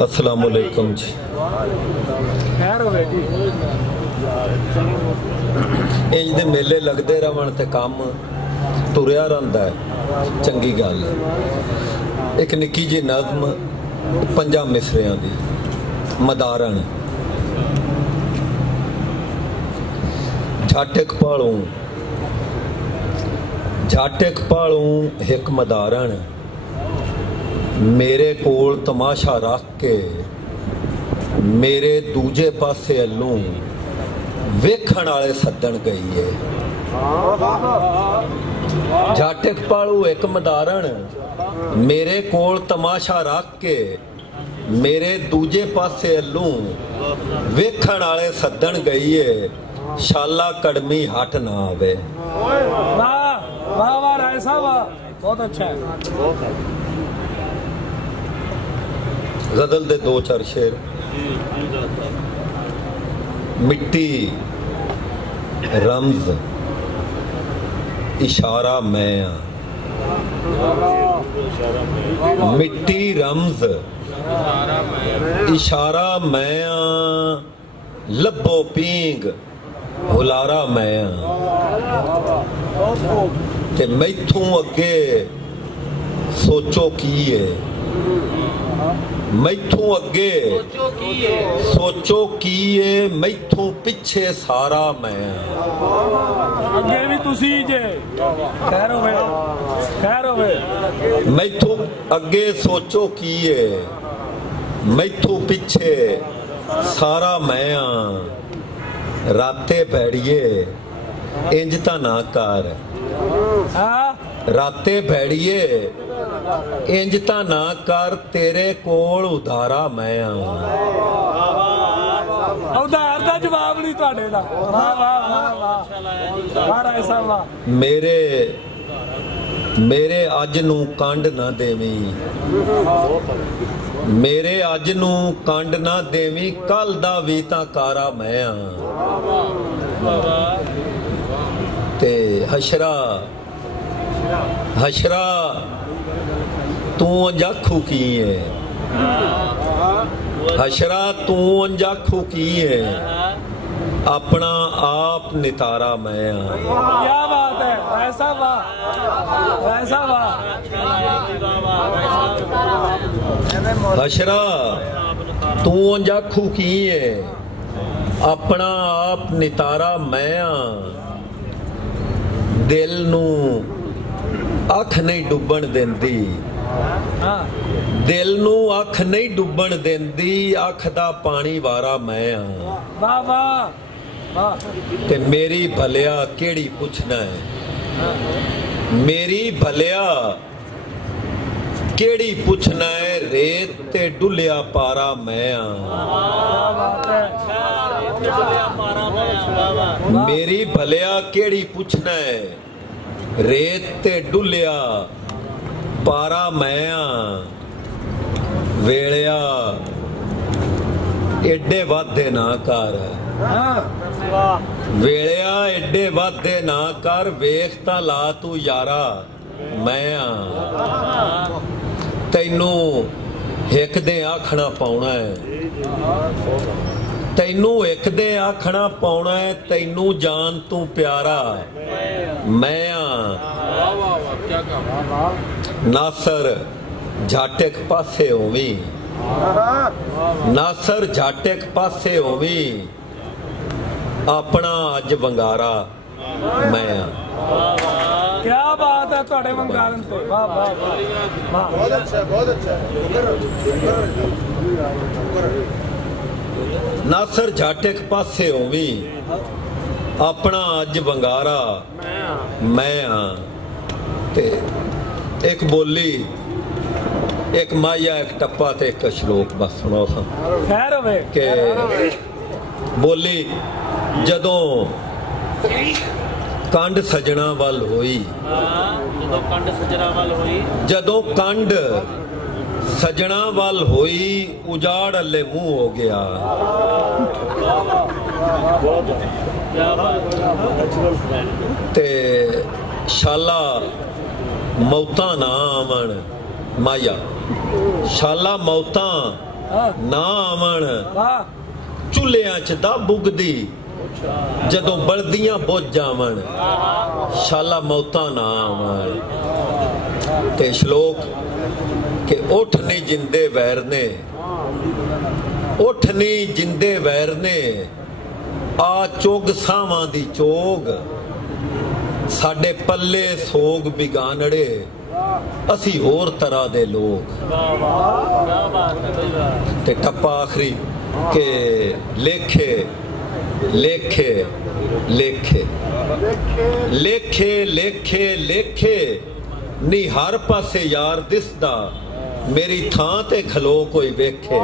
अस्सलाम वालेकुम जी। इंज दे मेले लगते रहन ते काम तुरया रहिंदा है, चंगी गल है। एक निक्की जी नज़म 5 मिसरियां दी मदारण। झाटक पालू एक मदारण, मेरे कोल तमाशा रख के मेरे दूजे पासे अल्लू वेखण वाले सदन गई है। झाटक पालू एक मदारण, मेरे कोल तमाशा रख के मेरे दूजे पासे अल्लू वेखण वाले सदन गई है। शाला कड़मी हट ना आवे। वाह वाह वाह राय साहब, बहुत अच्छा है। गजल दे 2-4 शेर। मिट्टी रमज इशारा मैं आ, मिट्टी रमज इशारा मैं आ, लब्बो पींग हुलारा मैं आ। ते मैथों अगे सोचो की है, मैथों अगे सोचो की है, मैथों पिछे सारा मैं अगे भी तुसी जे खैर होवे मैथों अगे सोचो की है, मैथों पिछे सारा मैं आ। राते भैड़िए इंज ता ना कर, राते भैड़िए इंज ता ना कर, तेरे कोल उधारा मैं आ। उधार दा जवाब नहीं तुहाडे दा। वाह वाह वाह वाह राय साहब वाह। मेरे अज नू कंड ना देवी, मेरे अज नू कंड ना देवी, कल दा भी तां कारा मैं आ। ते हशरा तू अंजाखू की है, हशरा तू अंजाखू की है, अपना आप नितारा मैं आ। क्या बात है ऐसा वाह, ऐसा वाह। हशरा तू अंजाखू की है, अपना आप नितारा मैं आ। दिल नू अख नहीं डुबण देंदी, दिल नू अख नहीं डुबण देंदी, अख दा पानी वारा मैं आ। वाह वाह। ते मेरी भलिया केड़ी पुछना है, मेरी भलिया केड़ी पुछना है, रेत ते डुलिया पारा मैं आ। मेरी भलिया केड़ी पुछना है, रेत ते डुलिया पारा मैं आ। वेलिया एडे वादे ना कर, वेलिया एडे वादे ना कर, वेखता ला तू यारा मैं आ। तैनू हिक दे आखना पाउना है, तैनू एक दे आखना पाउना है, तैनू जान तू प्यारा मैं आ। नासर झाटक पासे होवी, नासर झाटक पासे होवी, अपना अज वंगारा मैं आ। क्या बात है तुहाडे वंगारन ते। वाह वाह वाह, बहुत अच्छा बहुत अच्छा। नासर झाटक पासे होवी, अपना अज वंगारा मैं आ। ते एक बोली, एक माया, एक टप्पा ते एक श्लोक बस सुनो सा। खैर होवे के बोली, जदों कंड सजना वल होई, जदों कंड सजना वल होई, उजाड़ अल्ले मुंह हो गया। ते शाला मौतां ना आवन, माया शाला मौतां ਨਾ ਆਵਣ ਵਾਹ ਚੁੱਲ੍ਹਿਆਂ 'ਚ ਦਾ ਬੁਗਦੀ ਜਦੋਂ ਬਲਦੀਆਂ ਬੁੱਝ ਜਾਵਣ ਸ਼ਾਲਾ ਮੌਤਾਂ ਨਾ ਆਵਣ। ਤੇ ਸ਼ਲੋਕ ਕਿ ਉੱਠ ਨਹੀਂ ਜਿੰਦੇ ਵੈਰ ਨੇ, ਉੱਠ ਨਹੀਂ ਜਿੰਦੇ ਵੈਰ ਨੇ, ਆ ਚੁਗ ਸਾਵਾਂ ਦੀ ਚੋਗ, ਸਾਡੇ ਪੱਲੇ ਸੋਗ ਬਿਗਾਨੜੇ, ਅਸੀਂ ਹੋਰ ਤਰ੍ਹਾਂ ਦੇ ਲੋਕ। ਤੇ ਟੱਪਾ ਆਖਰੀ ਕਿ ਲੇਖੇ ਲੇਖੇ ਲੇਖੇ ਲੇਖੇ ਲੇਖੇ ਲੇਖੇ ਨੀ ਹਰ ਪਾਸੇ ਯਾਰ ਦਿਸਦਾ, ਮੇਰੀ ਥਾਂ ਤੇ ਖਲੋ ਕੋਈ ਵੇਖੇ।